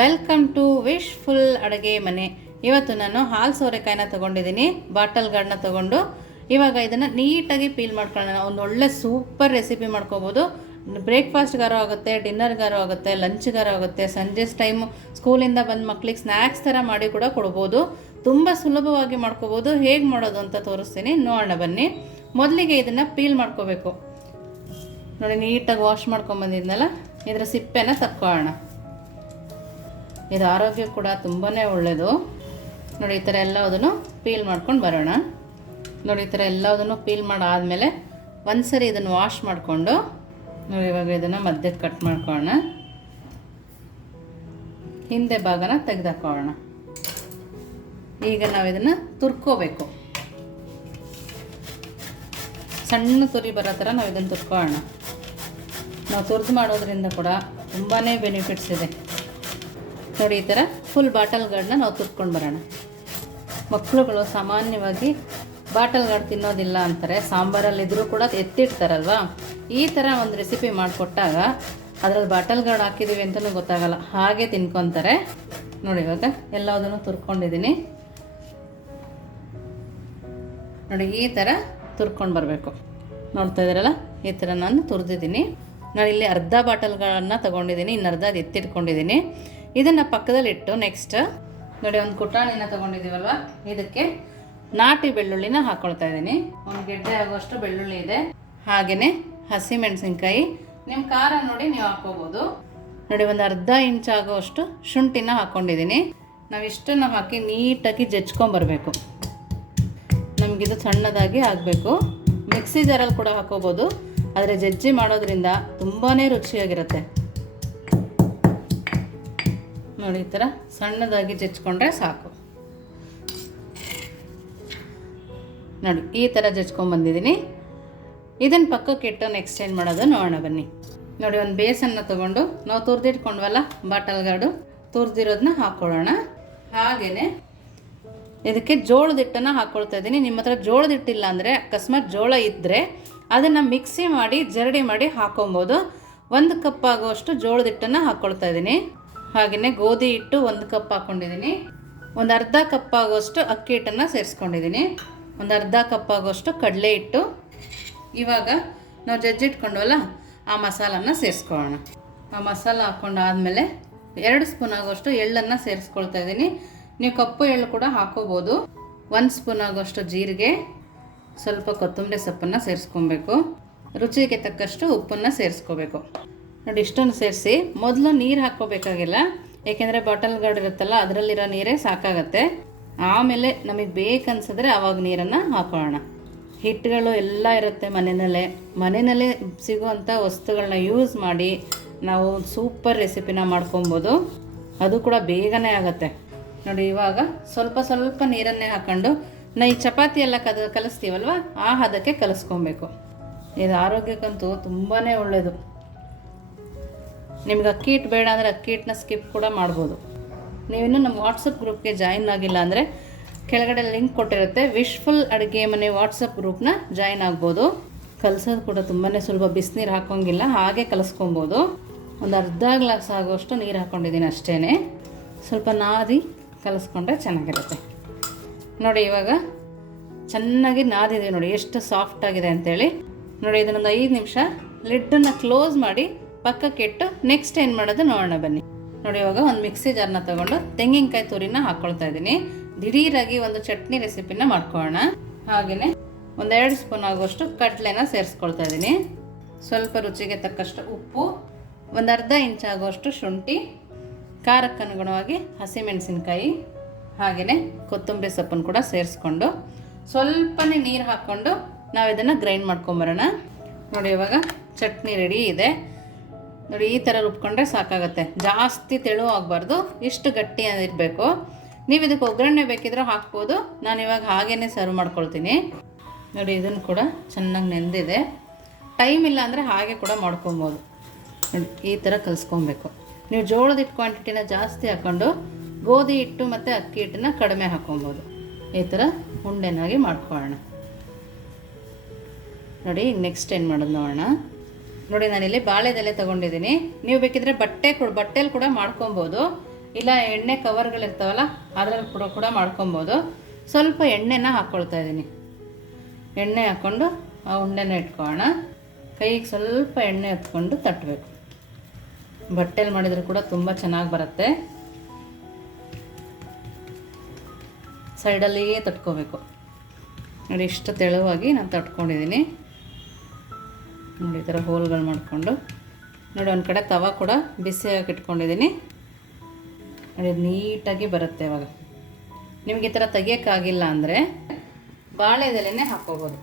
Welcome to wish full ಅಡುಗೆ ಮನೆ. ಇವತ್ತು ನಾನು ಹಾಲು ಸೋರೆಕಾಯಿನ ತೊಗೊಂಡಿದ್ದೀನಿ, ಬಾಟಲ್ ಗಾರ್ಡ್ನ ತೊಗೊಂಡು. ಇವಾಗ ಇದನ್ನು ನೀಟಾಗಿ ಪೀಲ್ ಮಾಡ್ಕೊಳ್ಳೋಣ. ಒಂದು ಒಳ್ಳೆ ಸೂಪರ್ ರೆಸಿಪಿ ಮಾಡ್ಕೋಬೋದು. ಬ್ರೇಕ್ಫಾಸ್ಟ್ಗಾರು ಆಗುತ್ತೆ ಡಿನ್ನರ್ಗಾರು ಆಗುತ್ತೆ ಲಂಚ್ಗಾರು ಆಗುತ್ತೆ. ಸಂಜೆ ಟೈಮು ಸ್ಕೂಲಿಂದ ಬಂದ ಮಕ್ಳಿಗೆ ಸ್ನ್ಯಾಕ್ಸ್ ಥರ ಮಾಡಿ ಕೂಡ ಕೊಡ್ಬೋದು. ತುಂಬ ಸುಲಭವಾಗಿ ಮಾಡ್ಕೋಬೋದು. ಹೇಗೆ ಮಾಡೋದು ಅಂತ ತೋರಿಸ್ತೀನಿ. ನೋಡೋಣ ಬನ್ನಿ. ಮೊದಲಿಗೆ ಇದನ್ನು ಪೀಲ್ ಮಾಡ್ಕೋಬೇಕು. ನೋಡಿ, ನೀಟಾಗಿ ವಾಶ್ ಮಾಡ್ಕೊಂಬಂದಿದ್ನಲ್ಲ ಇದರ ಸಿಪ್ಪೆನ ತಕ್ಕೊಳ್ಳೋಣ. ಇದು ಆರೋಗ್ಯ ಕೂಡ ತುಂಬಾ ಒಳ್ಳೆಯದು ನೋಡಿ, ಈ ಥರ ಎಲ್ಲದನ್ನು ಪೀಲ್ ಮಾಡ್ಕೊಂಡು ಬರೋಣ. ನೋಡಿ, ಈ ಥರ ಎಲ್ಲದನ್ನು ಪೀಲ್ ಮಾಡಾದಮೇಲೆ ಒಂದು ಸರಿ ಇದನ್ನು ವಾಶ್ ಮಾಡಿಕೊಂಡು, ನೋಡಿ, ಇವಾಗ ಇದನ್ನು ಮಧ್ಯಕ್ಕೆ ಕಟ್ ಮಾಡ್ಕೊಳ್ಳೋಣ. ಹಿಂದೆ ಭಾಗನ ತೆಗೆದಾಕೊಳ್ಳೋಣ. ಈಗ ನಾವು ಇದನ್ನು ತುರ್ಕೋಬೇಕು. ಸಣ್ಣ ತುರಿ ಬರೋ ಥರ ನಾವು ಇದನ್ನು ತುರ್ಕೊಳ್ಳೋಣ. ನಾವು ತುರ್ದು ಮಾಡೋದ್ರಿಂದ ಕೂಡ ತುಂಬಾ ಬೆನಿಫಿಟ್ಸ್ ಇದೆ. ನೋಡಿ ಈ ಥರ ಫುಲ್ ಬಾಟಲ್ಗಳನ್ನ ನಾವು ತುರ್ಕೊಂಡು ಬರೋಣ. ಮಕ್ಕಳುಗಳು ಸಾಮಾನ್ಯವಾಗಿ ಬಾಟಲ್ಗಳು ತಿನ್ನೋದಿಲ್ಲ ಅಂತಾರೆ ಸಾಂಬಾರಲ್ಲಿದ್ದರೂ ಕೂಡ ಎತ್ತಿಡ್ತಾರಲ್ವಾ? ಈ ಥರ ಒಂದು ರೆಸಿಪಿ ಮಾಡಿಕೊಟ್ಟಾಗ ಅದರಲ್ಲಿ ಬಾಟಲ್ಗಳು ಹಾಕಿದ್ದೀವಿ ಅಂತಲೂ ಗೊತ್ತಾಗಲ್ಲ. ಹಾಗೆ ತಿನ್ಕೊತಾರೆ. ನೋಡಿ ಇವಾಗ ಎಲ್ಲದನ್ನು ತುರ್ಕೊಂಡಿದ್ದೀನಿ. ನೋಡಿ ಈ ಥರ ತುರ್ಕೊಂಡು ಬರಬೇಕು. ನೋಡ್ತಾ ಇದ್ದೀರಲ್ಲ? ಈ ಥರ ನಾನು ತುರಿದಿದ್ದೀನಿ. ನಾನು ಇಲ್ಲಿ ಅರ್ಧ ಬಾಟಲ್ಗಳನ್ನು ತೊಗೊಂಡಿದ್ದೀನಿ ಇನ್ನು ಅರ್ಧ ಎತ್ತಿಟ್ಕೊಂಡಿದ್ದೀನಿ. ಇದನ್ನು ಪಕ್ಕದಲ್ಲಿಟ್ಟು ನೆಕ್ಸ್ಟ್ ನೋಡಿ ಒಂದು ಕುಟಾಣಿನ ತೊಗೊಂಡಿದ್ದೀವಲ್ವ? ಇದಕ್ಕೆ ನಾಟಿ ಬೆಳ್ಳುಳ್ಳಿನ ಹಾಕ್ಕೊಳ್ತಾ ಇದ್ದೀನಿ. ಒಂದು ಗೆಡ್ಡೆ ಆಗುವಷ್ಟು ಬೆಳ್ಳುಳ್ಳಿ ಇದೆ. ಹಾಗೆಯೇ ಹಸಿಮೆಣಸಿನ್ಕಾಯಿ. ನಿಮ್ಮ ಖಾರ ನೋಡಿ ನೀವು ಹಾಕ್ಕೋಬೋದು. ನೋಡಿ ಒಂದು ಅರ್ಧ ಇಂಚ್ ಆಗುವಷ್ಟು ಶುಂಠಿನ ಹಾಕ್ಕೊಂಡಿದ್ದೀನಿ ನಾವು ಇಷ್ಟನ್ನು ಹಾಕಿ ನೀಟಾಗಿ ಜಜ್ಕೊಂಬರ್ಬೇಕು. ನಮಗಿದು ಸಣ್ಣದಾಗಿ ಆಗಬೇಕು. ಮಿಕ್ಸಿ ಜಾರಲ್ಲಿ ಕೂಡ ಹಾಕೋಬೋದು ಆದರೆ ಜಜ್ಜಿ ಮಾಡೋದ್ರಿಂದ ತುಂಬಾ ರುಚಿಯಾಗಿರುತ್ತೆ. ನೋಡಿ ಈ ಥರ ಸಣ್ಣದಾಗಿ ಜಚ್ಕೊಂಡ್ರೆ ಸಾಕು. ನೋಡಿ, ಈ ಥರ ಜಚ್ಕೊಂಡ್ಬಂದಿದ್ದೀನಿ ಇದನ್ನು ಪಕ್ಕಕ್ಕೆ ಇಟ್ಟು ನೆಕ್ಸ್ಟ್ ಏನು ಮಾಡೋದು ನೋಡೋಣ ಬನ್ನಿ. ನೋಡಿ, ಒಂದು ಬೇಸನ್ನು ತೊಗೊಂಡು ನಾವು ತುರಿದಿಟ್ಕೊಂಡ್ವಲ್ಲ ಬಾಟಲ್ ಗಾರ್ಡು ತುರಿದಿರೋದನ್ನ ಹಾಕ್ಕೊಳ್ಳೋಣ ಹಾಗೆಯೇ ಇದಕ್ಕೆ ಜೋಳದ ಹಿಟ್ಟನ್ನು ಹಾಕ್ಕೊಳ್ತಾ ಇದ್ದೀನಿ. ನಿಮ್ಮ ಹತ್ರ ಜೋಳದ ಹಿಟ್ಟಿಲ್ಲ ಅಂದರೆ ಅಕಸ್ಮಾತ್ ಜೋಳ ಇದ್ದರೆ ಅದನ್ನು ಮಿಕ್ಸಿ ಮಾಡಿ ಜರಡಿ ಮಾಡಿ ಹಾಕೊಬೋದು. ಒಂದು ಕಪ್ ಆಗುವಷ್ಟು ಜೋಳದ ಹಿಟ್ಟನ್ನು ಹಾಕ್ಕೊಳ್ತಾ ಇದ್ದೀನಿ. ಹಾಗೆಯೇ ಗೋಧಿ ಹಿಟ್ಟು ಒಂದು ಕಪ್ ಹಾಕ್ಕೊಂಡಿದ್ದೀನಿ ಒಂದು ಅರ್ಧ ಕಪ್ ಆಗುವಷ್ಟು ಅಕ್ಕಿ ಹಿಟ್ಟನ್ನು ಸೇರಿಸ್ಕೊಂಡಿದ್ದೀನಿ. ಒಂದು ಅರ್ಧ ಕಪ್ ಆಗುವಷ್ಟು ಕಡಲೆ ಹಿಟ್ಟು. ಇವಾಗ ನಾವು ಜಜ್ಜಿಟ್ಕೊಂಡವಲ್ಲ, ಆ ಮಸಾಲನ್ನ ಸೇರಿಸ್ಕೊಳ್ಳೋಣ. ಆ ಮಸಾಲ ಹಾಕ್ಕೊಂಡಾದ್ಮೇಲೆ ಎರಡು ಸ್ಪೂನ್ ಆಗುವಷ್ಟು ಎಳ್ಳನ್ನು ಸೇರಿಸ್ಕೊಳ್ತಾ ಇದ್ದೀನಿ. ನೀವು ಕಪ್ಪು ಎಳ್ಳು ಕೂಡ ಹಾಕೋಬೋದು. ಒಂದು ಸ್ಪೂನ್ ಆಗೋಷ್ಟು ಜೀರಿಗೆ, ಸ್ವಲ್ಪ ಕೊತ್ತಂಬರಿ ಸೊಪ್ಪನ್ನು ಸೇರಿಸ್ಕೊಬೇಕು. ರುಚಿಗೆ ತಕ್ಕಷ್ಟು ಉಪ್ಪನ್ನು ಸೇರಿಸ್ಕೋಬೇಕು. ನೋಡಿ, ಇಷ್ಟನ್ನು ಸೇರಿಸಿ. ಮೊದಲು ನೀರು ಹಾಕ್ಕೋಬೇಕಾಗಿಲ್ಲ. ಏಕೆಂದರೆ ಬಾಟಲ್ ಗಾರ್ಡ್ ಇರುತ್ತಲ್ಲ, ಅದರಲ್ಲಿರೋ ನೀರೇ ಸಾಕಾಗತ್ತೆ. ಆಮೇಲೆ ನಮಗೆ ಬೇಕನ್ಸಿದ್ರೆ ಆವಾಗ ನೀರನ್ನು ಹಾಕೊಳ್ಳೋಣ. ಹಿಟ್ಟುಗಳು ಎಲ್ಲ ಇರುತ್ತೆ ಮನೆಯಲ್ಲೇ. ಮನೆಯಲ್ಲೇ ಸಿಗುವಂಥ ವಸ್ತುಗಳನ್ನ ಯೂಸ್ ಮಾಡಿ ನಾವು ಸೂಪರ್ ರೆಸಿಪಿನ ಮಾಡ್ಕೊಬೋದು. ಅದು ಕೂಡ ಬೇಗನೆ ಆಗುತ್ತೆ. ನೋಡಿ, ಇವಾಗ ಸ್ವಲ್ಪ ಸ್ವಲ್ಪ ನೀರನ್ನೇ ಹಾಕೊಂಡು, ನಾ ಈ ಚಪಾತಿ ಎಲ್ಲ ಕದ, ಕಲಿಸ್ತೀವಲ್ವ? ಆ ಹದಕ್ಕೆ ಕಲಿಸ್ಕೊಬೇಕು. ಇದು ಆರೋಗ್ಯಕ್ಕಂತೂ ತುಂಬಾ ಒಳ್ಳೆಯದು ನಿಮ್ಗೆ ಅಕ್ಕಿ ಹಿಟ್ಟು ಬೇಡ ಅಂದರೆ ಅಕ್ಕಿ ಹಿಟ್ಟನ್ನ ಸ್ಕಿಪ್ ಕೂಡ ಮಾಡ್ಬೋದು. ನೀವಿನ್ನೂ ನಮ್ಮ ವಾಟ್ಸಪ್ ಗ್ರೂಪ್ಗೆ ಜಾಯಿನ್ ಆಗಿಲ್ಲ ಅಂದರೆ ಕೆಳಗಡೆ ಲಿಂಕ್ ಕೊಟ್ಟಿರುತ್ತೆ. ವಿಶ್ಫುಲ್ ಅಡುಗೆ ಮನೆ ವಾಟ್ಸಪ್ ಗ್ರೂಪ್ನ ಜಾಯಿನ್ ಆಗ್ಬೋದು. ಕಲಸೋದು ಕೂಡ ತುಂಬಾ ಸುಲಭ. ಬಿಸಿನೀರು ಹಾಕೋಂಗಿಲ್ಲ, ಹಾಗೆ ಕಲಿಸ್ಕೊಬೋದು. ಒಂದು ಅರ್ಧ ಗ್ಲಾಸ್ ಆಗೋಷ್ಟು ನೀರು ಹಾಕ್ಕೊಂಡಿದ್ದೀನಿ ಅಷ್ಟೇ ಸ್ವಲ್ಪ ನಾದಿ ಕಲಿಸ್ಕೊಂಡ್ರೆ ಚೆನ್ನಾಗಿರುತ್ತೆ. ನೋಡಿ ಇವಾಗ ಚೆನ್ನಾಗಿ ನಾದಿದೆ ನೋಡಿ, ಎಷ್ಟು ಸಾಫ್ಟ್ ಆಗಿದೆ ಅಂತೇಳಿ. ನೋಡಿ ಇದನ್ನೊಂದು ಐದು ನಿಮಿಷ ಲಿಡ್ಡನ್ನು ಕ್ಲೋಸ್ ಮಾಡಿ ಪಕ್ಕಕ್ಕೆ ಇಟ್ಟು ನೆಕ್ಸ್ಟ್ ಏನು ಮಾಡೋದು ನೋಡೋಣ ಬನ್ನಿ. ನೋಡಿ ಇವಾಗ ಒಂದು ಮಿಕ್ಸಿ ಜಾರ್ನ ತಗೊಂಡು ತೆಂಗಿನಕಾಯಿ ತುರಿನ ಹಾಕ್ಕೊಳ್ತಾ ಇದ್ದೀನಿ. ದಿಢೀರಾಗಿ ಒಂದು ಚಟ್ನಿ ರೆಸಿಪಿನ ಮಾಡ್ಕೊಳ್ಳೋಣ. ಹಾಗೆಯೇ ಒಂದೆರಡು ಸ್ಪೂನ್ ಆಗುವಷ್ಟು ಕಡಲೆನ ಸೇರಿಸ್ಕೊಳ್ತಾ ಇದ್ದೀನಿ. ಸ್ವಲ್ಪ ರುಚಿಗೆ ತಕ್ಕಷ್ಟು ಉಪ್ಪು, ಒಂದು ಅರ್ಧ ಇಂಚ್ ಆಗುವಷ್ಟು ಶುಂಠಿ, ಖಾರಕ್ಕೆ ಅನುಗುಣವಾಗಿ ಹಸಿಮೆಣಸಿನ್ಕಾಯಿ ಹಾಗೆಯೇ ಕೊತ್ತಂಬರಿ ಸೊಪ್ಪನ್ನು ಕೂಡ ಸೇರಿಸ್ಕೊಂಡು ಸ್ವಲ್ಪನೇ ನೀರು ಹಾಕ್ಕೊಂಡು ನಾವು ಇದನ್ನು ಗ್ರೈಂಡ್ ಮಾಡ್ಕೊಂಬರೋಣ ನೋಡಿ ಇವಾಗ ಚಟ್ನಿ ರೆಡಿ ಇದೆ. ನೋಡಿ, ಈ ಥರ ರುಬ್ಕೊಂಡ್ರೆ ಸಾಕಾಗುತ್ತೆ. ಜಾಸ್ತಿ ತೆಳು ಆಗಬಾರ್ದು, ಇಷ್ಟು ಗಟ್ಟಿ ಇರಬೇಕು ನೀವು ಇದಕ್ಕೆ ಒಗ್ಗರಣೆ ಬೇಕಿದ್ರೆ ಹಾಕ್ಬೋದು. ನಾನು ಇವಾಗ ಹಾಗೇ ಸರ್ವ್ ಮಾಡ್ಕೊಳ್ತೀನಿ. ನೋಡಿ ಇದನ್ನು ಕೂಡ ಚೆನ್ನಾಗಿ ನೆಂದಿದೆ. ಟೈಮ್ ಇಲ್ಲ ಅಂದರೆ ಹಾಗೆ ಕೂಡ ಮಾಡ್ಕೊಬೋದು. ನೋಡಿ, ಈ ಥರ ಕಲಿಸ್ಕೊಬೇಕು. ನೀವು ಜೋಳದ ಹಿಟ್ಟು ಕ್ವಾಂಟಿಟಿನ ಜಾಸ್ತಿ ಹಾಕ್ಕೊಂಡು ಗೋಧಿ ಹಿಟ್ಟು ಮತ್ತು ಅಕ್ಕಿ ಹಿಟ್ಟನ್ನ ಕಡಿಮೆ ಹಾಕ್ಕೊಬೋದು ಈ ಥರ ಉಂಡೆನಾಗಿ ಮಾಡ್ಕೊಳ್ಳೋಣ. ನೋಡಿ ನೆಕ್ಸ್ಟ್ ಏನು ಮಾಡೋದು ನೋಡೋಣ. ನೋಡಿ ನಾನಿಲ್ಲಿ ಬಾಳೆದೆಲೆ ತೊಗೊಂಡಿದ್ದೀನಿ. ನೀವು ಬೇಕಿದ್ರೆ ಬಟ್ಟೆ ಕೂಡ, ಬಟ್ಟೆಲಿ ಕೂಡ ಮಾಡ್ಕೊಬೋದು. ಇಲ್ಲ, ಎಣ್ಣೆ ಕವರ್ಗಳಿರ್ತಾವಲ್ಲ ಅದರಲ್ಲಿ ಕೂಡ ಕೂಡ ಮಾಡ್ಕೊಬೋದು. ಸ್ವಲ್ಪ ಎಣ್ಣೆನ ಹಾಕ್ಕೊಳ್ತಾ ಇದ್ದೀನಿ. ಎಣ್ಣೆ ಹಾಕ್ಕೊಂಡು ಆ ಉಂಡೆನ ಇಟ್ಕೊಳ್ಳೋಣ ಕೈಗೆ ಸ್ವಲ್ಪ ಎಣ್ಣೆ ಹತ್ಕೊಂಡು ತಟ್ಟಬೇಕು ಬಟ್ಟೆಲಿ ಮಾಡಿದರೆ ಕೂಡ ತುಂಬ ಚೆನ್ನಾಗಿ ಬರುತ್ತೆ. ಸೈಡಲ್ಲಿಯೇ ತಟ್ಕೋಬೇಕು. ನೋಡಿ, ಇಷ್ಟು ತೆಳುವಾಗಿ ನಾನು ತಟ್ಕೊಂಡಿದ್ದೀನಿ. ನೋಡಿ, ಈ ಥರ ಹೋಲ್ಗಳು ಮಾಡಿಕೊಂಡು. ನೋಡಿ, ಒಂದು ಕಡೆ ತವ ಕೂಡ ಬಿಸಿಯಾಗಿ ಇಟ್ಕೊಂಡಿದ್ದೀನಿ. ನೋಡಿ ನೀಟಾಗಿ ಬರುತ್ತೆ ಇವಾಗ. ನಿಮಗೆ ಈ ಥರ ತೆಗಿಯೋಕ್ಕಾಗಿಲ್ಲ ಅಂದರೆ ಬಾಳೆದೆಲೆನೇ ಹಾಕ್ಕೋಬೋದು.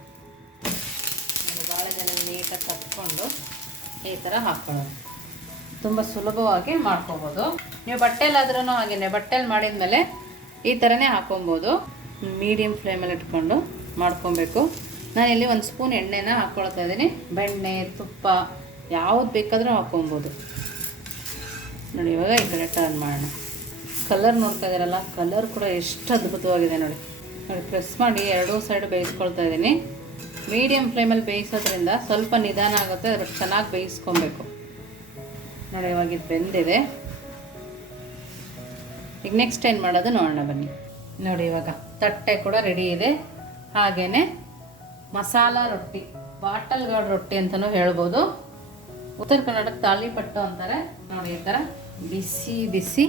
ಬಾಳೆದೆಲೆ ನೀಟಾಗಿ ತಕ್ಕೊಂಡು ಈ ಥರ ಹಾಕ್ಕೊಳ್ಳೋದು ತುಂಬ ಸುಲಭವಾಗಿ ಮಾಡ್ಕೋಬೋದು. ನೀವು ಬಟ್ಟೆಲಾದ್ರೂ ಹಾಗೇನೆ, ಬಟ್ಟೆಲಿ ಮಾಡಿದ್ಮೇಲೆ ಈ ಥರನೇ ಹಾಕೊಬೋದು ಮೀಡಿಯಮ್ ಫ್ಲೇಮಲ್ಲಿ ಇಟ್ಕೊಂಡು ಮಾಡ್ಕೊಬೇಕು. ನಾನಿಲ್ಲಿ ಒಂದು ಸ್ಪೂನ್ ಎಣ್ಣೆನ ಹಾಕ್ಕೊಳ್ತಾ ಇದ್ದೀನಿ. ಬೆಣ್ಣೆ, ತುಪ್ಪ ಯಾವ್ದು ಬೇಕಾದರೂ ಹಾಕ್ಕೊಬೋದು ನೋಡಿ, ಇವಾಗ ಈ ಕಡೆ ಟರ್ನ್ ಮಾಡೋಣ. ಕಲರ್ ನೋಡ್ತಾ ಇದ್ದೀರಲ್ಲ ಕಲರ್ ಕೂಡ ಎಷ್ಟು ಅದ್ಭುತವಾಗಿದೆ ನೋಡಿ. ನೋಡಿ ಪ್ರೆಸ್ ಮಾಡಿ ಎರಡೂ ಸೈಡ್ ಬೇಯಿಸ್ಕೊಳ್ತಾ ಇದ್ದೀನಿ. ಮೀಡಿಯಮ್ ಫ್ಲೇಮಲ್ಲಿ ಬೇಯಿಸೋದ್ರಿಂದ ಸ್ವಲ್ಪ ನಿಧಾನ ಆಗುತ್ತೆ ಅದ್ರ ಚೆನ್ನಾಗಿ ಬೇಯಿಸ್ಕೊಬೇಕು. ನೋಡಿ, ಇವಾಗ ಇದು ಬೆಂದಿದೆ. ಈಗ ನೆಕ್ಸ್ಟ್ ಏನು ಮಾಡೋದು, ನೋಡೋಣ ಬನ್ನಿ. ನೋಡಿ, ಇವಾಗ ತಟ್ಟೆ ಕೂಡ ರೆಡಿ ಇದೆ. ಹಾಗೆಯೇ ಮಸಾಲ ರೊಟ್ಟಿ ಬಾಟಲ್ ಗಾರ್ಡ್ ರೊಟ್ಟಿ ಅಂತಲೂ ಹೇಳ್ಬೋದು. ಉತ್ತರ ಕರ್ನಾಟಕ ತಾಳಿಪಟ್ಟು ಅಂತಾರೆ. ನೋಡಿ ಈ ಥರ ಬಿಸಿ ಬಿಸಿ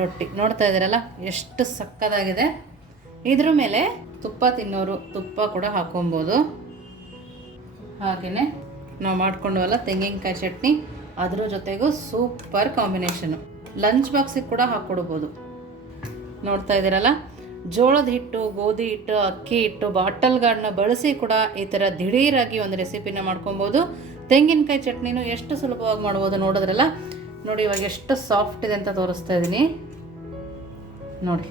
ರೊಟ್ಟಿ. ನೋಡ್ತಾ ಇದ್ದೀರಲ್ಲ, ಎಷ್ಟು ಸಕ್ಕದಾಗಿದೆ. ಇದ್ರ ಮೇಲೆ ತುಪ್ಪ ತಿನ್ನೋರು ತುಪ್ಪ ಕೂಡ ಹಾಕೊಬೋದು. ಹಾಗೆಯೇ ನಾವು ಮಾಡ್ಕೊಂಡವಲ್ಲ ತೆಂಗಿನಕಾಯಿ ಚಟ್ನಿ, ಅದ್ರ ಜೊತೆಗೂ ಸೂಪರ್ ಕಾಂಬಿನೇಷನು. ಲಂಚ್ ಬಾಕ್ಸಿಗೆ ಕೂಡ ಹಾಕ್ಕೊಡ್ಬೋದು ನೋಡ್ತಾ ಇದ್ದೀರಲ್ಲ ಜೋಳದ ಹಿಟ್ಟು, ಗೋಧಿ ಹಿಟ್ಟು, ಅಕ್ಕಿ ಹಿಟ್ಟು ಬಾಟಲ್ ಗಾರ್ಡ್ನ ಬಳಸಿ ಕೂಡ ಈ ಥರ ದಿಢೀರಾಗಿ ಒಂದು ರೆಸಿಪಿನ ಮಾಡ್ಕೊಬೋದು. ತೆಂಗಿನಕಾಯಿ ಚಟ್ನಿನೂ ಎಷ್ಟು ಸುಲಭವಾಗಿ ಮಾಡ್ಬೋದು ನೋಡಿದ್ರಲ್ಲ? ನೋಡಿ, ಇವಾಗ ಎಷ್ಟು ಸಾಫ್ಟ್ ಇದೆ ಅಂತ ತೋರಿಸ್ತಾ ಇದ್ದೀನಿ. ನೋಡಿ,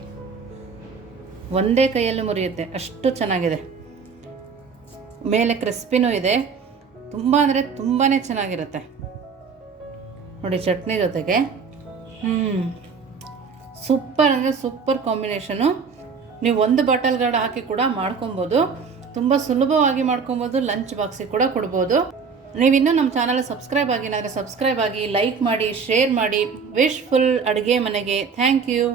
ಒಂದೇ ಕೈಯಲ್ಲಿ ಮುರಿಯುತ್ತೆ, ಅಷ್ಟು ಚೆನ್ನಾಗಿದೆ. ಮೇಲೆ ಕ್ರಿಸ್ಪಿನೂ ಇದೆ, ತುಂಬ ಅಂದರೆ ತುಂಬಾ ಚೆನ್ನಾಗಿರುತ್ತೆ. ನೋಡಿ, ಚಟ್ನಿ ಜೊತೆಗೆ ಹ್ಞೂ ಸೂಪರ್ ಅಂದರೆ ಸೂಪರ್ ಕಾಂಬಿನೇಷನು. ನೀವು ಒಂದು ಬಾಟಲ್ ಗಾರ್ಡ್ ಹಾಕಿ ಕೂಡ ಮಾಡ್ಕೊಬೋದು. ತುಂಬ ಸುಲಭವಾಗಿ ಮಾಡ್ಕೊಬೋದು. ಲಂಚ್ ಬಾಕ್ಸಿಗೆ ಕೂಡ ಕೊಡ್ಬೋದು. ನೀವಿನ್ನೂ ನಮ್ಮ ಚಾನಲ್ ಸಬ್ಸ್ಕ್ರೈಬ್ ಆಗಿಲ್ಲ ಅಂದರೆ ಸಬ್ಸ್ಕ್ರೈಬ್ ಆಗಿ ಲೈಕ್ ಮಾಡಿ ಶೇರ್ ಮಾಡಿ. ವಿಶ್ ಫುಲ್ ಅಡುಗೆ ಮನೆಗೆ. Thank you